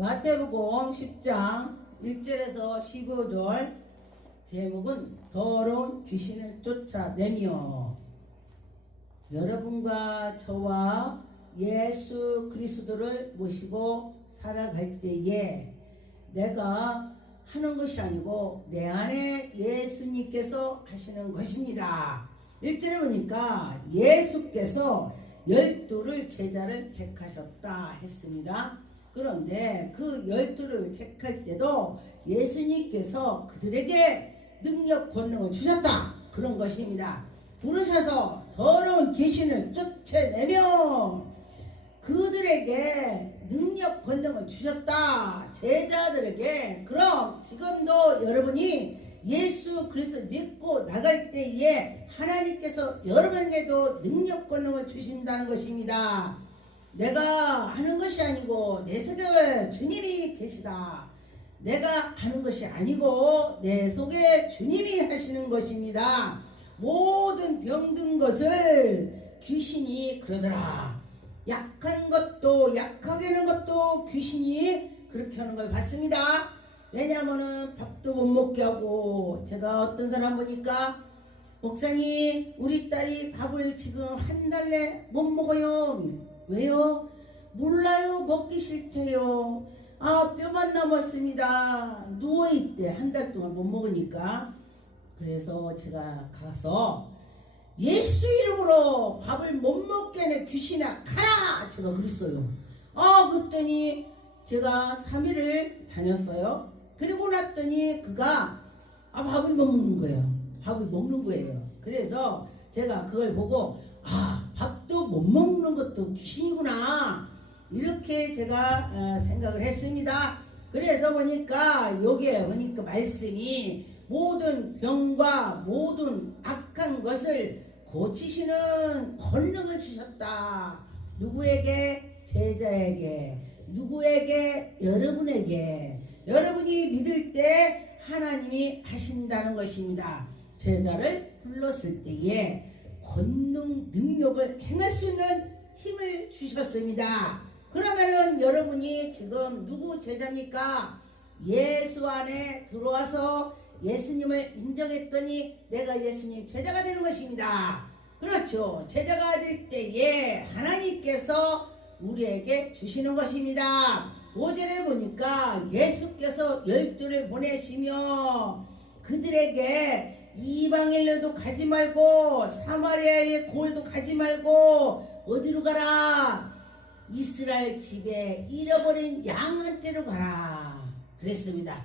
마태복음 10장 1절에서 15절 제목은 더러운 귀신을 쫓아내며. 여러분과 저와 예수 그리스도를 모시고 살아갈 때에 내가 하는 것이 아니고 내 안에 예수님께서 하시는 것입니다. 1절에 보니까 예수께서 12를 제자를 택하셨다 했습니다. 그런데 그 12를 택할 때도 예수님께서 그들에게 능력 권능을 주셨다, 그런 것입니다. 부르셔서 더러운 귀신을 쫓아내며 그들에게 능력 권능을 주셨다, 제자들에게. 그럼 지금도 여러분이 예수 그리스도를 믿고 나갈 때에 하나님께서 여러분에게도 능력 권능을 주신다는 것입니다. 내가 하는 것이 아니고 내 속에 주님이 계시다. 내가 하는 것이 아니고 내 속에 주님이 하시는 것입니다. 모든 병든 것을 귀신이 그러더라. 약한 것도, 약하게 하는 것도 귀신이 그렇게 하는 걸 봤습니다. 왜냐하면은 밥도 못 먹게 하고, 제가 어떤 사람 보니까 목사님 우리 딸이 밥을 지금 한 달에 못 먹어요. 왜요? 몰라요. 먹기 싫대요. 아, 뼈만 남았습니다. 누워있대. 한 달 동안 못 먹으니까. 그래서 제가 가서 예수 이름으로 밥을 못 먹게 하는 귀신아 가라! 제가 그랬어요. 그랬더니 제가 3일을 다녔어요. 그리고 났더니 그가 밥을 먹는 거예요. 밥을 먹는 거예요. 그래서 제가 그걸 보고 밥도 못 먹는 것도 귀신이구나, 이렇게 제가 생각을 했습니다. 그래서 보니까 여기에 보니까 말씀이 모든 병과 모든 악한 것을 고치시는 권능을 주셨다. 누구에게? 제자에게. 누구에게? 여러분에게. 여러분이 믿을 때 하나님이 하신다는 것입니다. 제자를 불렀을 때에 권능 능력을 행할 수 있는 힘을 주셨습니다. 그러면은 여러분이 지금 누구 제자입니까? 예수 안에 들어와서 예수님을 인정했더니 내가 예수님 제자가 되는 것입니다. 그렇죠. 제자가 될 때에 하나님께서 우리에게 주시는 것입니다. 5절에 보니까 예수께서 12를 보내시며 그들에게 이방인에도 가지 말고 사마리아의 골도 가지 말고 어디로 가라? 이스라엘 집에 잃어버린 양한테로 가라 그랬습니다.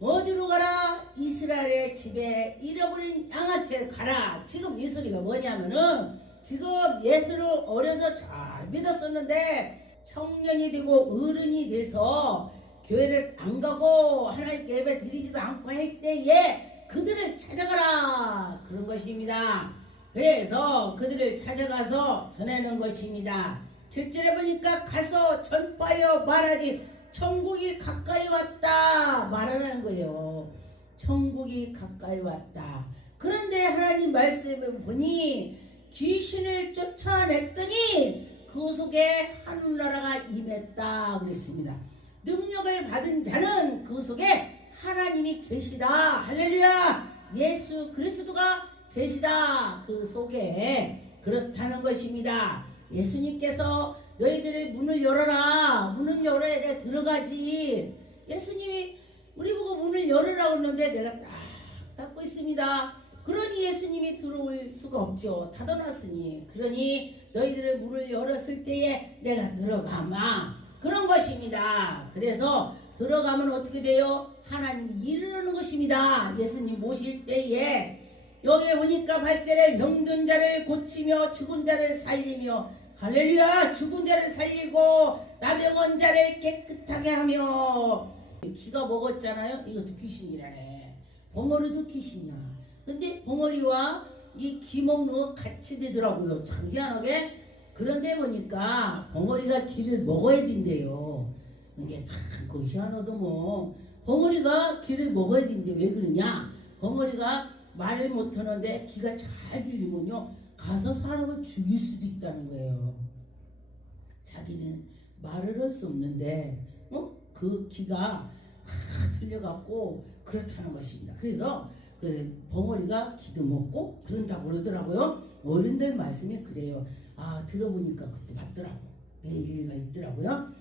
어디로 가라? 이스라엘의 집에 잃어버린 양한테 가라. 지금 이 소리가 뭐냐면은 지금 예수를 어려서 잘 믿었었는데 청년이 되고 어른이 돼서 교회를 안 가고 하나님께 예배 드리지도 않고 할 때에 그들을 찾아가라, 그런 것입니다. 그래서 그들을 찾아가서 전하는 것입니다. 7절에 보니까 가서 전파하여 말하니 천국이 가까이 왔다 말하는 거예요. 천국이 가까이 왔다. 그런데 하나님 말씀을 보니 귀신을 쫓아냈더니 그 속에 하늘나라가 임했다 그랬습니다. 능력을 받은 자는 그 속에 하나님이 계시다. 할렐루야. 예수 그리스도가 계시다. 그 속에. 그렇다는 것입니다. 예수님께서 너희들의 문을 열어라. 문을 열어야 내가 들어가지. 예수님이 우리 보고 문을 열으라고 했는데 내가 딱 닫고 있습니다. 그러니 예수님이 들어올 수가 없죠. 닫아놨으니. 그러니 너희들의 문을 열었을 때에 내가 들어가마, 그런 것입니다. 그래서 들어가면 어떻게 돼요? 하나님이 이르는 것입니다. 예수님 모실 때에. 여기 보니까 8절에 병든 자를 고치며 죽은 자를 살리며, 할렐루야, 죽은 자를 살리고 나병원 자를 깨끗하게 하며. 기가 먹었잖아요. 이것도 귀신이라네. 벙어리도 귀신이야. 근데 벙어리와 이 기 먹는 거 같이 되더라고요. 참 희한하게. 그런데 보니까 벙어리가 기를 먹어야 된대요. 이게 참 그 희한하도 뭐. 벙어리가 기를 먹어야 되는데 왜 그러냐? 벙어리가 말을 못하는데 기가 잘 들리면요 가서 사람을 죽일 수도 있다는 거예요. 자기는 말을 할 수 없는데 그 기가 다 틀려갖고 그렇다는 것입니다. 그래서 벙어리가 기도 먹고 그런다고 그러더라고요. 어른들 말씀이 그래요. 아, 들어보니까 그것도 맞더라고. 일리가 있더라고요.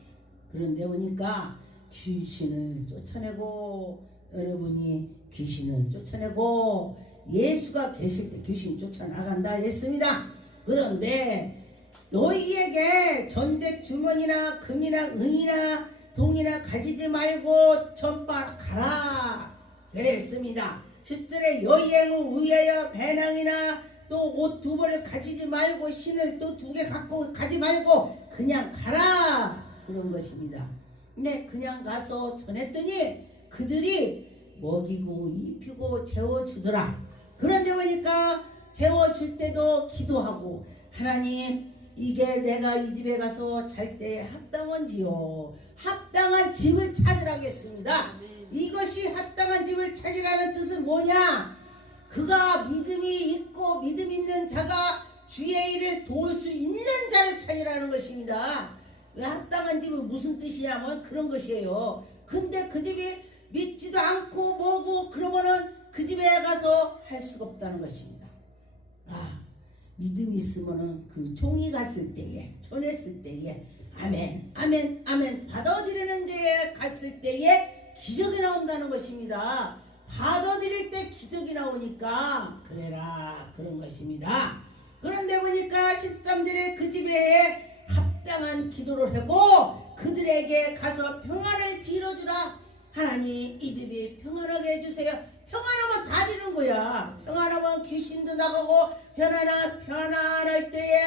그런데 보니까 귀신을 쫓아내고, 여러분이 귀신을 쫓아내고 예수가 계실 때 귀신 쫓아나간다 했습니다. 그런데 너희에게 전대 주머니나 금이나 은이나 동이나 가지지 말고 전파 가라 그랬습니다. 10절에 여행을 위하여 배낭이나 또 옷 2벌을 가지지 말고 신을 또 2개 갖고 가지 말고 그냥 가라 그런 것입니다. 근데 그냥 가서 전했더니 그들이 먹이고 입히고 재워주더라. 그런데 보니까 재워줄 때도 기도하고, 하나님 이게 내가 이 집에 가서 잘 때 합당한지요, 합당한 집을 찾으라겠습니다. 이것이 합당한 집을 찾으라는 뜻은 뭐냐? 그가 믿음이 있고 믿음 있는 자가 주의 일을 도울 수 있는 자를 찾으라는 것입니다. 합당한 집은 무슨 뜻이냐면 그런 것이에요. 근데 그 집이 믿지도 않고 뭐고 그러면은 그 집에 가서 할 수가 없다는 것입니다. 믿음이 있으면은 그 종이 갔을 때에, 전했을 때에 아멘 아멘 아멘 받아들이는 데에 갔을 때에 기적이 나온다는 것입니다. 받아들일 때 기적이 나오니까 그래라 그런 것입니다. 그런데 보니까 13절에 그 집에 합당한 기도를 하고 그들에게 가서 평안을 빌어주라. 하나님 이 집이 평안하게 해주세요. 평안하면 다 되는 거야. 평안하면 귀신도 나가고, 편안할 때에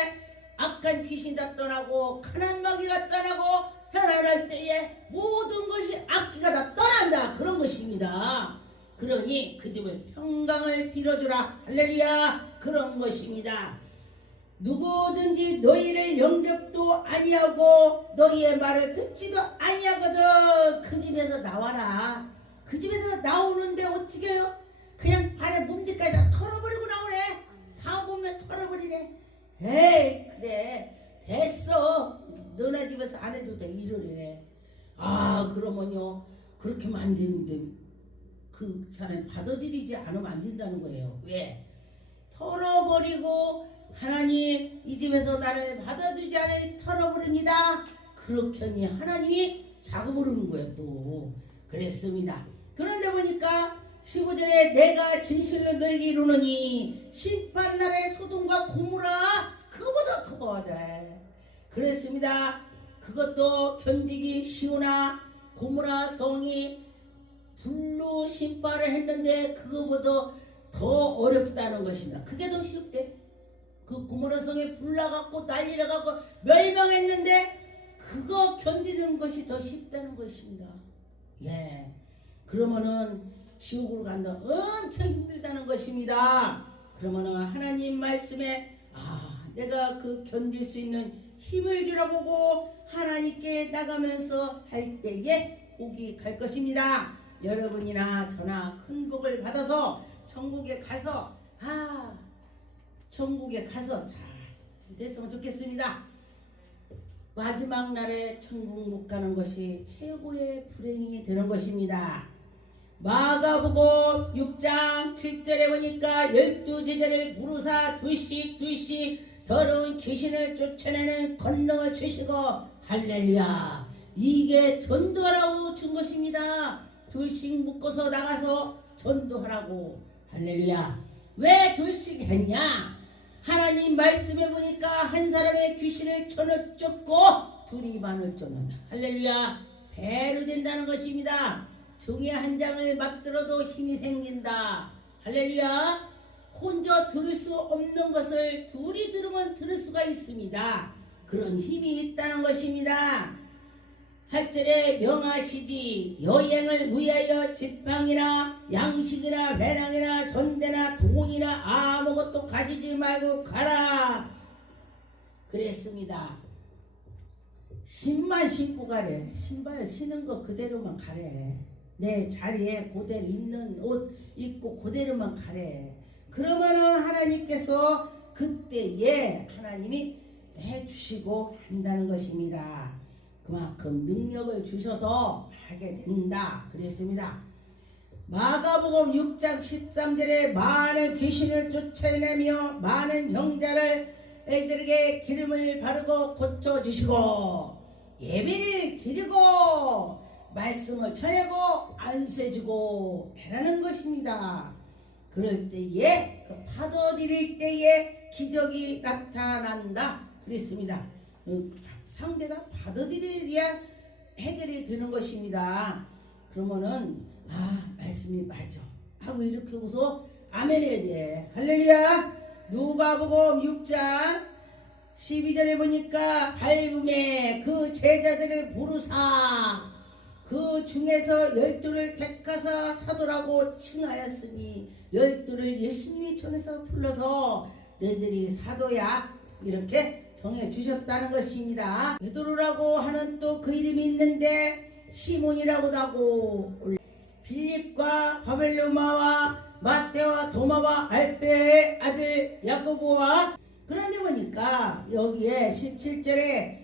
악한 귀신 다 떠나고, 가난 마귀가 떠나고, 편안할 때에 모든 것이 악기가 다 떠난다 그런 것입니다. 그러니 그 집을 평강을 빌어주라 할렐루야 그런 것입니다. 누구든지 너희를 영접도 아니하고 너희의 말을 듣지도 아니하거든 그 집에서 나와라. 그 집에서 나오는데 어떻게 해요? 그냥 발에 몸집까지 다 털어버리고 나오네. 다 보면 털어버리네. 에이 그래 됐어, 너네 집에서 안 해도 돼 이러래. 그러면요 그렇게만 안 되는데 그 사람이 받아들이지 않으면 안 된다는 거예요. 왜? 털어버리고 하나님 이 집에서 나를 받아들이지 않으니 털어버립니다. 그렇게니 하나님이 작업을 하는 거예요. 또 그랬습니다. 그런데 보니까 15절에 내가 진실로 너에게 이르노니 심판날의 소돔과 고모라 그거보다 더 거하다 그랬습니다. 그것도 견디기 쉬우나 고모라 성이 불로 심판을 했는데 그거보다 더 어렵다는 것입니다. 그게 더 쉽대. 그 고모라 성에 불 나갖고 난리 나갖고 멸망했는데 그거 견디는 것이 더 쉽다는 것입니다. 예, 그러면은 지옥으로 간다 엄청 힘들다는 것입니다. 그러면은 하나님 말씀에 내가 그 견딜 수 있는 힘을 주라 보고 하나님께 나가면서 할 때에 복이 갈 것입니다. 여러분이나 저나 큰 복을 받아서 천국에 가서 잘 됐으면 좋겠습니다. 마지막 날에 천국 못 가는 것이 최고의 불행이 되는 것입니다. 마가복음 6장 7절에 보니까 12제자를 부르사 둘씩 더러운 귀신을 쫓아내는 권능을 주시고 할렐루야 이게 전도하라고 준 것입니다. 둘씩 묶어서 나가서 전도하라고 할렐루야. 왜 둘씩 했냐? 하나님 말씀해 보니까 한 사람의 귀신을 천을 쫓고 둘이 만을 쫓는다. 할렐루야. 배로 된다는 것입니다. 종이 한 장을 맞들어도 힘이 생긴다. 할렐루야. 혼자 들을 수 없는 것을 둘이 들으면 들을 수가 있습니다. 그런 힘이 있다는 것입니다. 8절에 명하시디 여행을 위하여 지팡이나 양식이나 배낭이나 전대나 돈이나 아무것도 가지지 말고 가라 그랬습니다. 신만 신고 가래. 신발 신은 거 그대로만 가래. 내 자리에 그대로 있는 옷 입고 그대로만 가래. 그러면은 하나님께서 그때에 하나님이 해주시고 한다는 것입니다. 그만큼 능력을 주셔서 하게 된다 그랬습니다. 마가복음 6장 13절에 많은 귀신을 쫓아내며 많은 병자를 애들에게 기름을 바르고 고쳐주시고 예배를 드리고 말씀을 전하고 안수해주고 해라는 것입니다. 그럴 때에 그 파도드릴 때에 기적이 나타난다 그랬습니다. 상대가 받아들여야 해결이 되는 것입니다. 그러면은 말씀이 맞아 하고 이렇게 하고서 아멘 해야 돼. 할렐루야. 누가복음 6장 12절에 보니까 밟음에 그 제자들을 부르사 그 중에서 12를 택하사 사도라고 칭하였으니 12를 예수님이 정해서 불러서 너희들이 사도야 이렇게 정해주셨다는 것입니다. 베드로라고 하는 또 그 이름이 있는데 시몬이라고도 하고 빌립과 바벨로마와 마테와 도마와 알페의 아들 야고보와 그런데 보니까 여기에 17절에